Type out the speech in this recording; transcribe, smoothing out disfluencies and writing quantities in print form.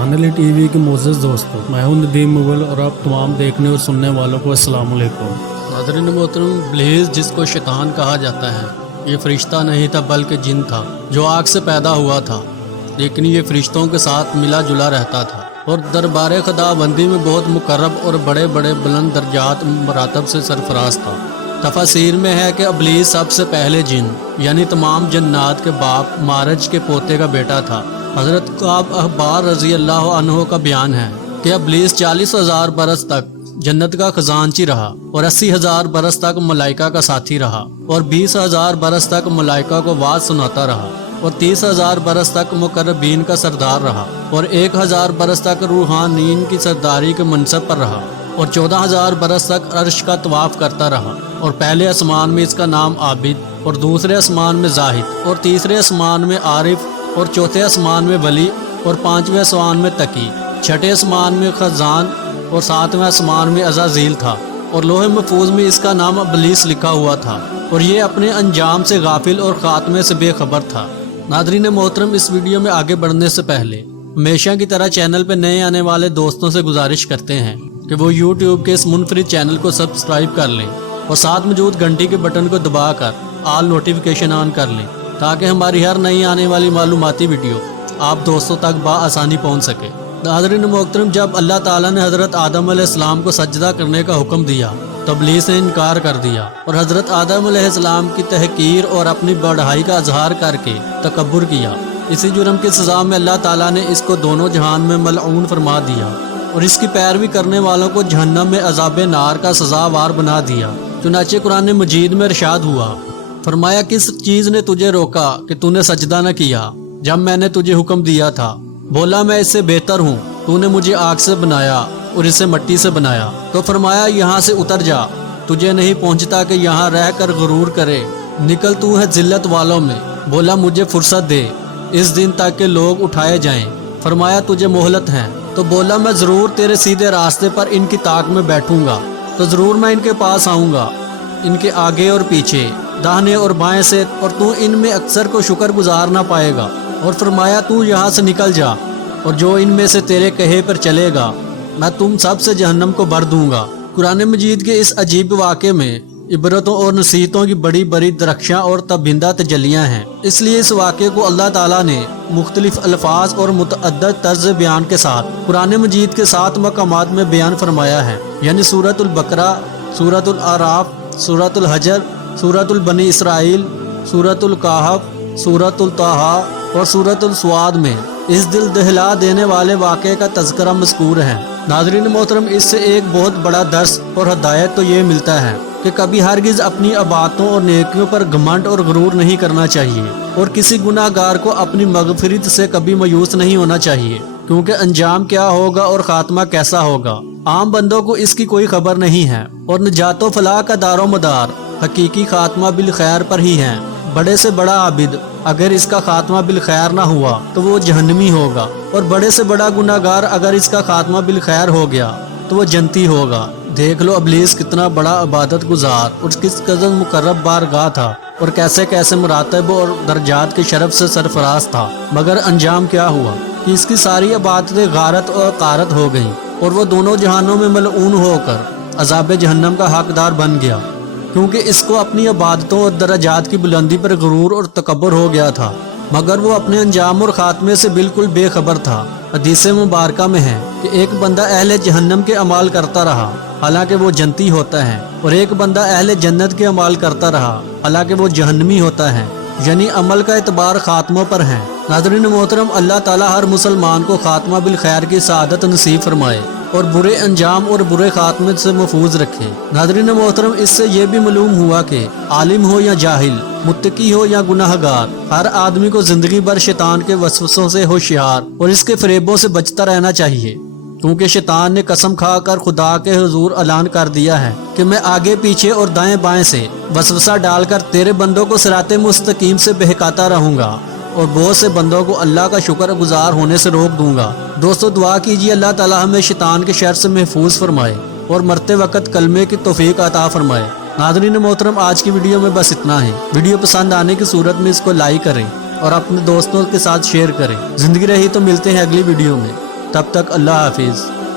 धानली TV के मोअज़्ज़ज़ दोस्तों, मैं हूं नदीम मुगल और आप तमाम देखने और सुनने वालों को अस्सलाम वालेकुम। नाज़रीन मोहतरम, इब्लीस जिसको शैतान कहा जाता है, ये फरिश्ता नहीं था बल्कि जिन था जो आग से पैदा हुआ था, लेकिन ये फरिश्तों के साथ मिला जुला रहता था और दरबार खुदाबंदी में बहुत मुकर्रब और बड़े बड़े बुलंद दर्जात मरातब से सरफराज था। तफसीर में है कि इब्लीस सबसे पहले जिन यानी तमाम जन्नात के बाप मारज के पोते का बेटा था। हज़रत काब अहबार रज़ी अल्लाह अन्हो का बयान है कि इब्लीस 40,000 बरस तक जन्नत का खजानची रहा और 80,000 बरस तक मलाइका का साथी रहा और 20,000 बरस तक मलाइका को वाज सुनाता रहा और 30,000 बरस तक मुकर्रबीन का सरदार रहा और 1,000 बरस तक रूहानीन की सरदारी के मनसब पर रहा और 14,000 बरस तक अर्श का तवाफ करता रहा और पहले आसमान में इसका नाम आबिद और दूसरे आसमान में जाहिद और तीसरे आसमान में आरिफ और चौथे आसमान में वली और पांचवें आसमान में तकी, छठे आसमान में खजान और सातवें आसमान में अज़ाज़ील था और लोहे महफूज में इसका नाम इब्लीस लिखा हुआ था और ये अपने अंजाम से गाफिल और खात्मे से बेखबर था। नादरीन मोहतरम, इस वीडियो में आगे बढ़ने से पहले हमेशा की तरह चैनल पर नए आने वाले दोस्तों से गुजारिश करते हैं कि वो यूट्यूब के इस मुनफरिद चैनल को सब्सक्राइब कर लें और साथ मौजूद घंटी के बटन को दबाकर ऑल नोटिफिकेशन ऑन कर लें ताकि हमारी हर नई आने वाली मालूमाती वीडियो आप दोस्तों तक बआसानी पहुंच सके। नाज़रीन मोहतरम, जब अल्लाह ताला ने हज़रत आदम अलैहिस्सलाम को सजदा करने का हुक्म दिया तो इब्लीस ने इनकार कर दिया और हज़रत आदम अलैहिस्सलाम की तहकीर और अपनी बढ़ाई का इजहार करके तकब्बुर किया। इसी जुर्म की सज़ा में अल्लाह ताला ने इसको दोनों जहान में मलऊन फरमा दिया और इसकी पैरवी करने वालों को जहन्नम में अज़ाब नार का सज़ावार बना दिया। चुनाचे कुरान मजीद में इरशाद हुआ, फरमाया किस चीज ने तुझे रोका कि तूने सजदा न किया जब मैंने तुझे हुक्म दिया था? बोला मैं इससे बेहतर हूँ, तूने मुझे आग से बनाया और इसे मिट्टी से बनाया। तो फरमाया यहाँ से उतर जा, तुझे नहीं पहुँचता कि यहाँ रह कर गुरूर करे, निकल तू है जिल्लत वालों में। बोला मुझे फुर्सत दे इस दिन तक के लोग उठाए जाएं। फरमाया तुझे मोहलत है। तो बोला मैं जरूर तेरे सीधे रास्ते पर इनकी ताक में बैठूंगा, तो जरूर मैं इनके पास आऊँगा, इनके आगे और पीछे, दाहिने और बाएं से, और तू इनमें अक्सर को शुक्र गुजार ना पाएगा। और फरमाया तू यहाँ से निकल जा और जो इनमें से तेरे कहे पर चलेगा मैं तुम सब से जहन्नम को भर दूंगा। कुरान मजीद के इस अजीब वाक़े में इबरतों और नसीहतों की बड़ी बड़ी दरख्शां और तबिंदा तजलियाँ हैं। इसलिए इस वाक़े को अल्लाह ताला ने मुख्तलिफ अल्फाज और मुतअद्दिद तर्ज बयान के साथ कुरान मजीद के 7 मकामात में बयान फरमाया है, यानी सूरतुल बकरा, सूरतुल आराफ, सूरतुल हजर, सूरतुल बनी इसराइल, सूरतुल कहफ, सूरतुल ताहा और सूरतुल स्वाद में इस दिल दहला देने वाले वाक़े का तज़किरा मज़कूर है। नाज़रीन मोहतरम, इससे एक बहुत बड़ा दर्स और हदायत तो ये मिलता है कि कभी हरगिज़ अपनी अबातों और नेकियों पर घमंड और गुरूर नहीं करना चाहिए और किसी गुनाहगार को अपनी मग़फ़िरत से कभी मायूस नहीं होना चाहिए, क्योंकि अंजाम क्या होगा और खात्मा कैसा होगा आम बंदों को इसकी कोई खबर नहीं है और नजात व फलाह का दारो मदार हकीकी खात्मा बिल खैर पर ही है। बड़े से बड़ा आबिद अगर इसका खात्मा बिल खैर ना हुआ तो वो जहन्नमी होगा और बड़े से बड़ा गुनाहगार अगर इसका खात्मा बिल खैर हो गया तो वो जन्नती होगा। देख लो इब्लीस कितना बड़ा इबादत गुजार और किस कदर मुकर्रब बारगाह था और कैसे कैसे मुरातब और दर्जात के शरफ से सरफराज था, मगर अंजाम क्या हुआ कि इसकी सारी इबादतें गारत और कारत हो गईं और वो दोनों जहानों में मलऊन होकर अज़ाब जहन्नम का हकदार बन गया, क्योंकि इसको अपनी इबादतों और दर्जात की बुलंदी पर गुरूर और तकब्बुर हो गया था, मगर वो अपने अंजाम और खात्मे से बिल्कुल बेखबर था। हदीस मुबारका में है कि एक बंदा अहले जहन्नम के अमाल करता रहा हालांकि वो जन्नती होता है और एक बंदा अहले जन्नत के अमाल करता रहा हालांकि वो जहन्नमी होता है, यानी अमल का एतबार खात्मों पर है। नाज़रीन मोहतरम, अल्लाह ताला हर मुसलमान को खात्मा बिल खैर की सआदत नसीब फरमाए और बुरे अंजाम और बुरे खात्मे से महफूज रखे। नाज़रीन मोहतरम, इससे ये भी मालूम हुआ कि आलिम हो या जाहिल, मुत्तकी हो या गुनाहगार, हर आदमी को जिंदगी भर शैतान के वसवसों से होशियार और इसके फरेबों से बचता रहना चाहिए, क्योंकि शैतान ने कसम खाकर खुदा के हुजूर ऐलान कर दिया है कि मैं आगे पीछे और दाएं बाएं से वसवसा डालकर तेरे बंदों को सिराते मुस्तकीम से बहकाता रहूंगा और बहुत से बंदों को अल्लाह का शुक्र गुजार होने से रोक दूंगा। दोस्तों, दुआ कीजिए अल्लाह ताला हमें शैतान के शर से महफूज फरमाए और मरते वक्त कलमे की तौफीक अता फरमाए। नाज़रीन मोहतरम, आज की वीडियो में बस इतना है। वीडियो पसंद आने की सूरत में इसको लाइक करें और अपने दोस्तों के साथ शेयर करें। जिंदगी रही तो मिलते हैं अगली वीडियो में। تب تک اللہ حافظ.